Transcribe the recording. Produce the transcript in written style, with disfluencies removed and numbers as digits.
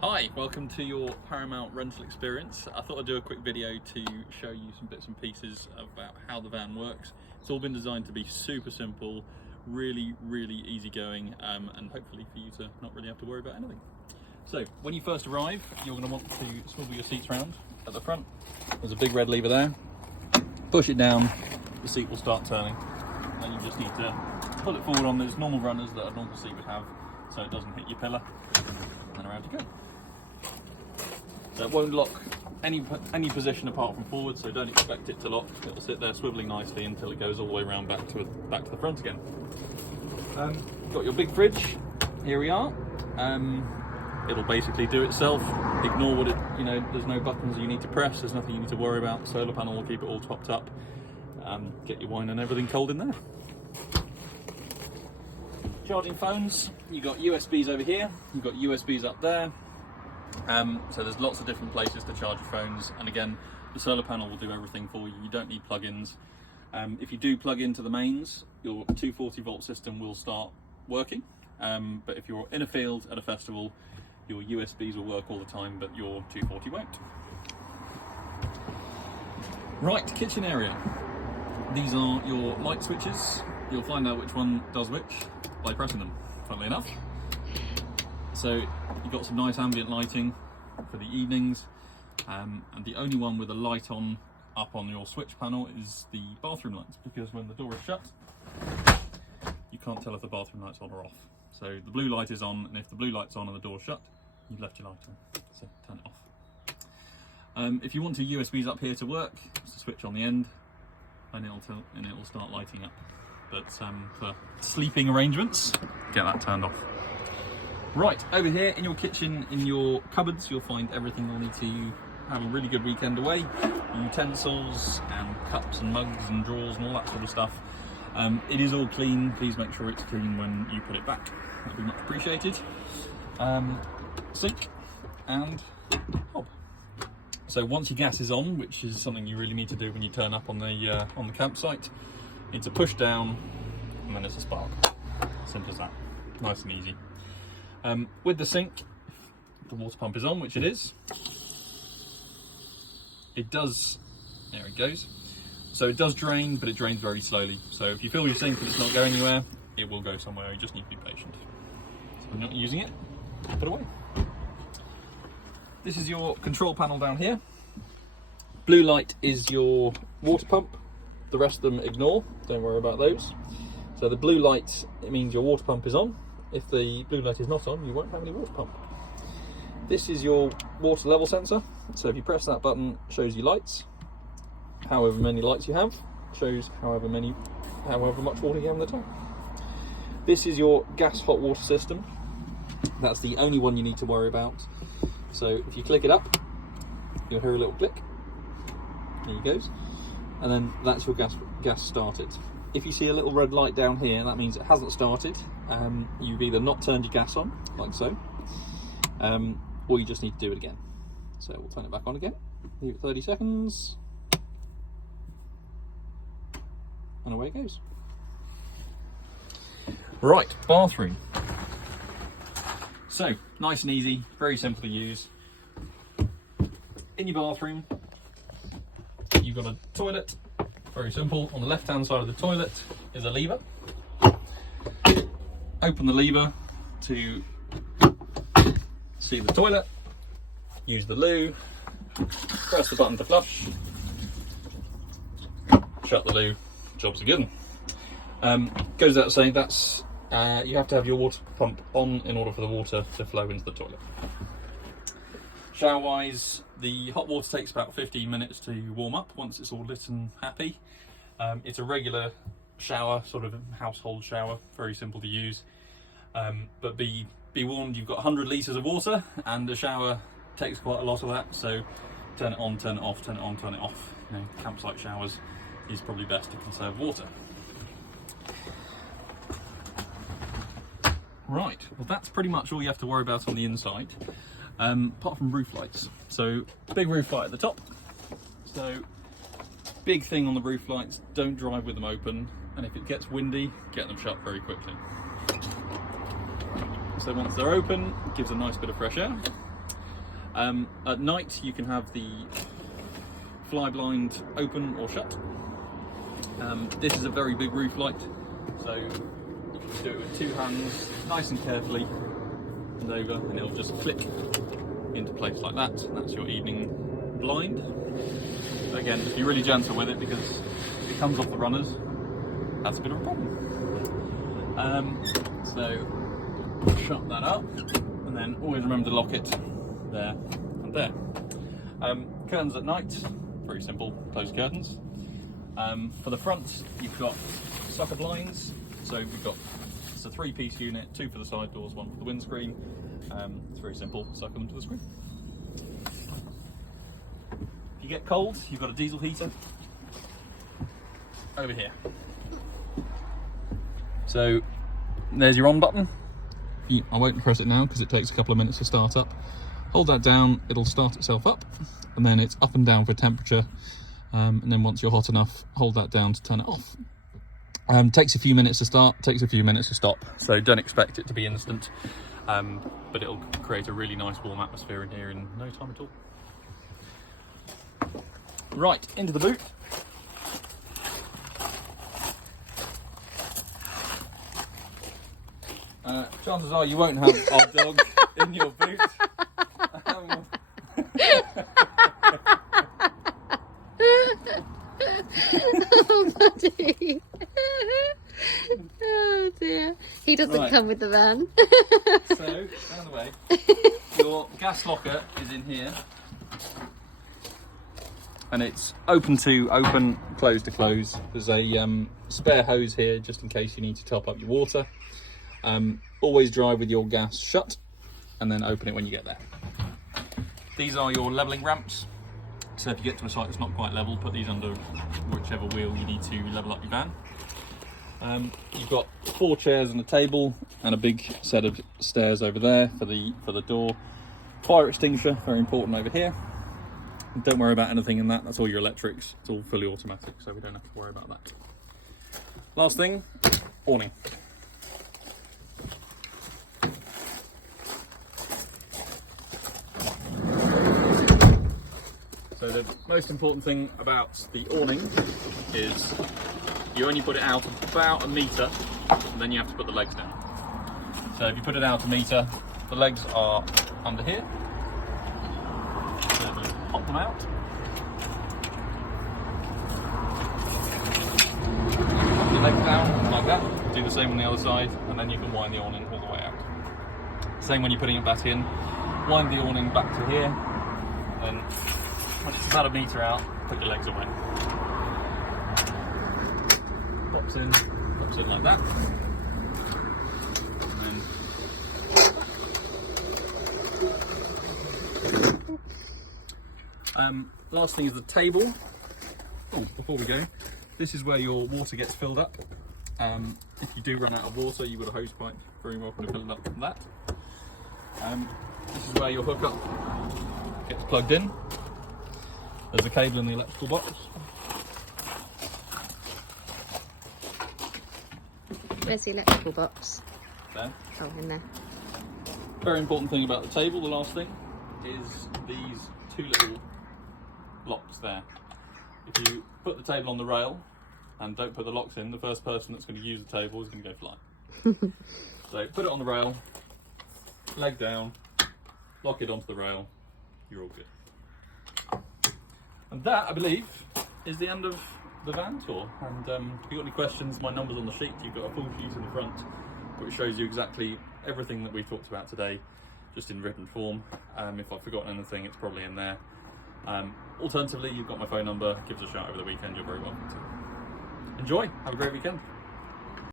Hi, welcome to your Paramount rental experience. I thought I'd do a quick video to show you some bits and pieces about how the van works. It's all been designed to be super simple, really easy going, and hopefully for you to not really have to worry about anything. So when you first arrive, you're going to want to swivel your seats around at the front. There's a big red lever there. Push it down, the seat will start turning. Then you just need to pull it forward on those normal runners that a normal seat would have, so it doesn't hit your pillar, and around you go. So it won't lock any position apart from forward, so don't expect it to lock. It'll sit there swiveling nicely until it goes all the way around back to the front again. Got your big fridge. Here we are. It'll basically do itself. Ignore what there's no buttons you need to press. There's nothing you need to worry about. Solar panel will keep it all topped up. Get your wine and everything cold in there. Charging phones. You've got USBs over here. You've got USBs up there. So there's lots of different places to charge your phones, and again, the solar panel will do everything for you. You don't need plug-ins. If you do plug into the mains, your 240 volt system will start working, but if you're in a field at a festival, your USBs will work all the time, but your 240 won't. Right, kitchen area. These are your light switches. You'll find out which one does which by pressing them, funnily enough. So you've got some nice ambient lighting for the evenings, and the only one with a light on up on your switch panel is the bathroom lights, because when the door is shut, you can't tell if the bathroom light's on or off. So the blue light is on, and if the blue light's on and the door's shut, you've left your light on, so turn it off. If you want your USBs up here to work, just a switch on the end, and it'll start lighting up. But for sleeping arrangements, get that turned off. Right, over here in your kitchen, in your cupboards, you'll find everything you'll need to have a really good weekend away. Utensils and cups and mugs and drawers and all that sort of stuff. It is all clean. Please make sure it's clean when you put it back. That'd be much appreciated. Sink and hob. So once your gas is on, which is something you really need to do when you turn up on the campsite, it's a push down and then it's a spark. Simple as that. Nice and easy. With the sink, the water pump is on, which it is. It does, there it goes. So it does drain, but it drains very slowly. So if you fill your sink and it's not going anywhere, it will go somewhere. You just need to be patient. So when you're not using it, put it away. This is your control panel down here. Blue light is your water pump. The rest of them ignore, don't worry about those. So the blue light, it means your water pump is on. If the blue light is not on, you won't have any water pump. This is your water level sensor. So if you press that button, it shows you lights. However many lights you have, shows however much water you have in the tank. This is your gas hot water system. That's the only one you need to worry about. So if you click it up, you'll hear a little click. There it goes. And then that's your gas started. If you see a little red light down here, that means it hasn't started. You've either not turned your gas on, like so, or you just need to do it again. So we'll turn it back on again, leave it 30 seconds, and away it goes. Right, bathroom. So, nice and easy, very simple to use. In your bathroom, you've got a toilet. Very simple. On the left hand side of the toilet is a lever. Open the lever to see the toilet. Use the loo. Press the button to flush. Shut the loo. Job's a good one. Goes without saying, that's you have to have your water pump on in order for the water to flow into the toilet. Shower wise, the hot water takes about 15 minutes to warm up once it's all lit and happy. It's a regular shower, sort of household shower, very simple to use. But be warned, you've got 100 litres of water and the shower takes quite a lot of that, so turn it on, turn it off, turn it on, turn it off. Campsite showers is probably best to conserve water. Right, well that's pretty much all you have to worry about on the inside. Apart from roof lights. So big roof light at the top. So big thing on the roof lights, don't drive with them open, and if it gets windy, get them shut very quickly. So once they're open, it gives a nice bit of fresh air. At night you can have the fly blind open or shut. This is a very big roof light, so you can do it with two hands, nice and carefully, and over, and it'll just click into place like that. That's your evening blind. So again, just be really gentle with it, because if it comes off the runners, that's a bit of a problem. So shut that up, and then always remember to lock it there and there. Curtains at night, very simple, close curtains. For the front, you've got sucker blinds. So we've got, it's a 3-piece unit, 2 for the side doors, 1 for the windscreen. It's very simple, suck them into the screen. If you get cold, you've got a diesel heater over here. So there's your on button. I won't press it now because it takes a couple of minutes to start up. Hold that down, it'll start itself up, and then it's up and down for temperature. And then once you're hot enough, hold that down to turn it off. Takes a few minutes to start, takes a few minutes to stop, so don't expect it to be instant, but it'll create a really nice warm atmosphere in here in no time at all. Right, into the boot. Chances are you won't have our dog in your boot. Oh, buddy. Oh dear. He doesn't come with the van. So, down the way. Your gas locker is in here. And it's open to open, close to close. There's a spare hose here just in case you need to top up your water. Always drive with your gas shut, and then open it when you get there. These are your levelling ramps. So if you get to a site that's not quite level, put these under whichever wheel you need to level up your van. You've got 4 chairs and a table, and a big set of stairs over there for the door. Fire extinguisher, very important over here. Don't worry about anything in that, that's all your electrics. It's all fully automatic, so we don't have to worry about that. Last thing, awning. So the most important thing about the awning is you only put it out about a metre, and then you have to put the legs down. So if you put it out a metre, the legs are under here. So pop them out. Pop your legs down like that. Do the same on the other side, and then you can wind the awning all the way out. Same when you're putting it back in. Wind the awning back to here, then when it's about a metre out, put your legs away. Pops in like that. And then last thing is the table. Oh, before we go, this is where your water gets filled up. If you do run out of water, you've got a hose pipe, very welcome to fill it up from that. This is where your hookup gets plugged in. There's a cable in the electrical box. Where's the electrical box? There. Oh, in there. Very important thing about the table, the last thing, is these 2 little locks there. If you put the table on the rail and don't put the locks in, the first person that's going to use the table is going to go flying. So put it on the rail, leg down, lock it onto the rail, you're all good. And that, I believe, is the end of the van tour. And if you've got any questions, my number's on the sheet. You've got a full sheet in the front, which shows you exactly everything that we've talked about today, just in written form. If I've forgotten anything, it's probably in there. Alternatively, you've got my phone number. Give us a shout over the weekend. You're very welcome to. Enjoy. Have a great weekend.